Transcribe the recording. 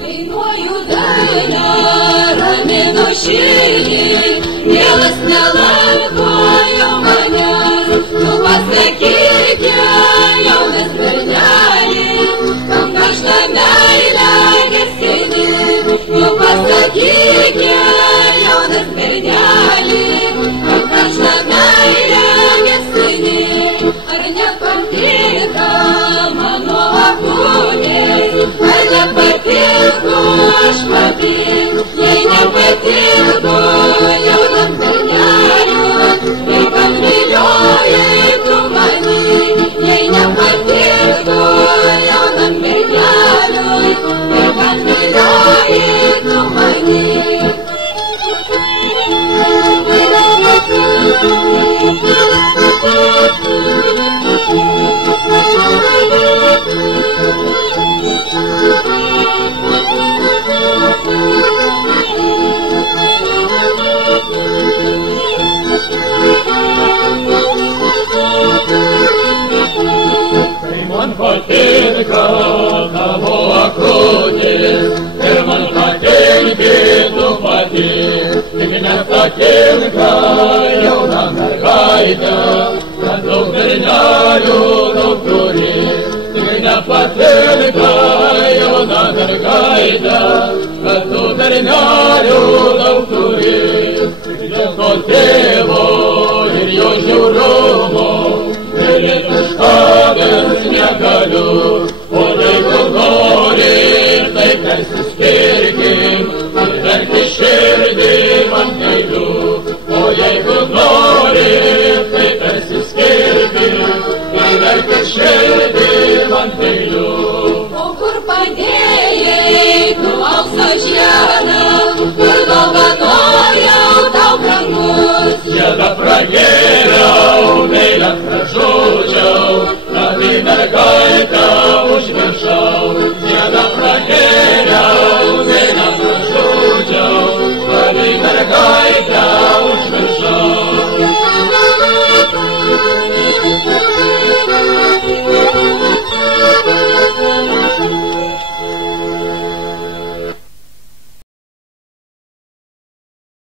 Dainuoju dainą, raminu širdį, mielas nelaukojau manęs. Tu pasakyk, jaunas berneli, kam karštą meilę gesini. Tu pasakyk, jaunas berneli, kam karštą meilę gesini. Ar nepatinka mano apkūniai, ar nepatinku aš pati, jei nepatinku jaunam berneliui, tai kam viliojai tu mani, jei nepatinku jaunam berneliui, tai kam viliojai tu mani. Man patinka tavo akronis ir man patinki tu pati. Tik nepatinka jauna mergaitė, kad daug bernelių daug turi. Tik nepatinka jauna mergaitė, kad daug bernelių daug turi.